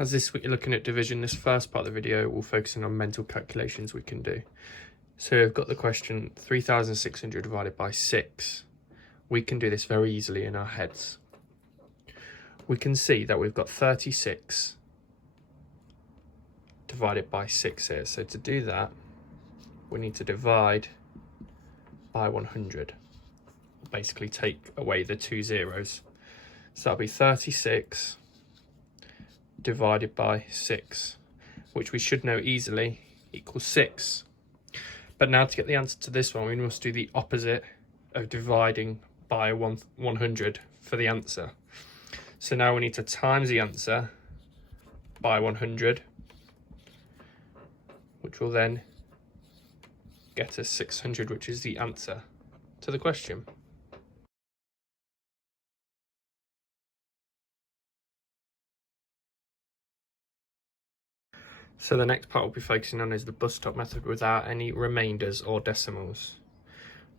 As this week you're looking at division, this first part of the video will focus on mental calculations we can do. So we've got the question 3,600 divided by 6. We can do this very easily in our heads. We can see that we've got 36 divided by 6 here. So to do that, we need to divide by 100. Basically take away the 2 zeros. So that'll be 36 divided by 6, which we should know easily equals 6. But now to get the answer to this one, we must do the opposite of dividing by 100 for the answer. So now we need to times the answer by 100, which will then get us 600, which is the answer to the question. So the next part we'll be focusing on is the bus stop method without any remainders or decimals.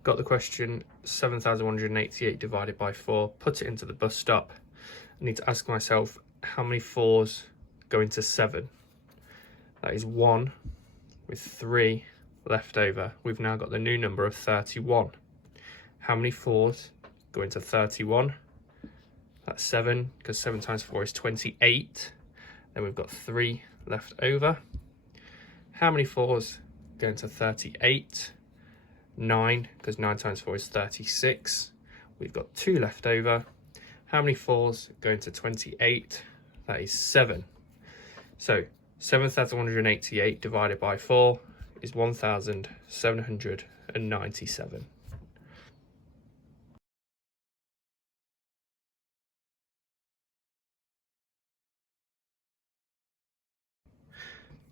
Got the question 7,188 divided by 4, put it into the bus stop. I need to ask myself how many 4s go into 7. That is 1 with 3 left over. We've now got the new number of 31. How many 4s go into 31? That's 7, because 7 times 4 is 28. Then we've got 3 left over. How many 4s go into 38? 9, because 9 times 4 is 36. We've got 2 left over. How many 4s go into 28? That is 7. So 7,188 divided by 4 is 1,797.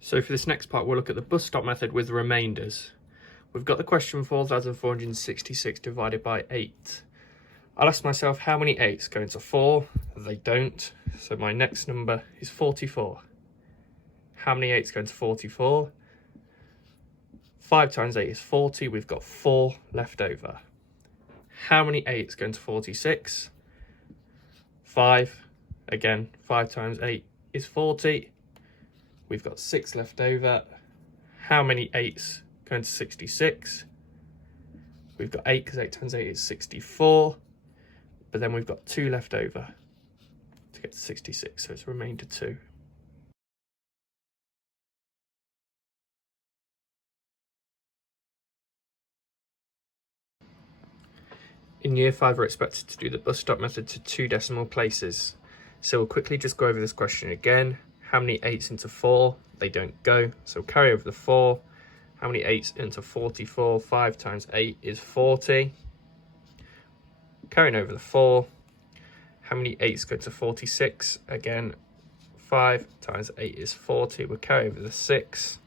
So for this next part, we'll look at the bus stop method with remainders. We've got the question 4,466 divided by 8. I'll ask myself how many 8s go into 4. They don't. So my next number is 44. How many 8s go into 44? 5 times 8 is 40. We've got 4 left over. How many 8s go into 46? 5. Again, 5 times 8 is 40. We've got 6 left over. How many 8s go into 66? We've got 8, because 8 times 8 is 64. But then we've got 2 left over to get to 66, so it's a remainder 2. In year 5, we're expected to do the bus stop method to 2 decimal places. So we'll quickly just go over this question again. How many 8s into 4? They don't go, so carry over the 4. How many 8s into 44? 5 times 8 is 40. Carrying over the 4. How many 8s go to 46? Again, 5 times 8 is 40. We'll carry over the 6.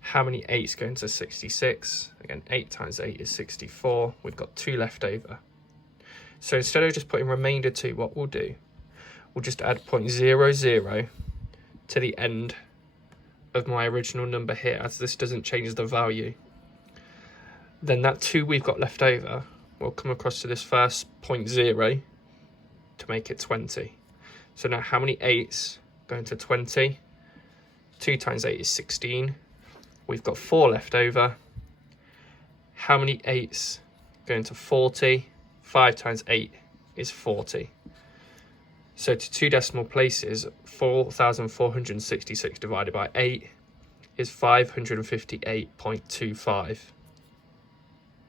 How many 8s go into 66? Again, 8 times 8 is 64. We've got 2 left over. So instead of just putting remainder 2, what we'll do, we'll just add 0.00 to the end of my original number here, as this doesn't change the value. Then that 2 we've got left over will come across to this first 0.0 to make it 20. So now how many 8s go into 20? 2 times 8 is 16. We've got 4 left over. How many 8s go into 40? 5 times 8 is 40. So to 2 decimal places, 4,466 divided by 8 is 558.25.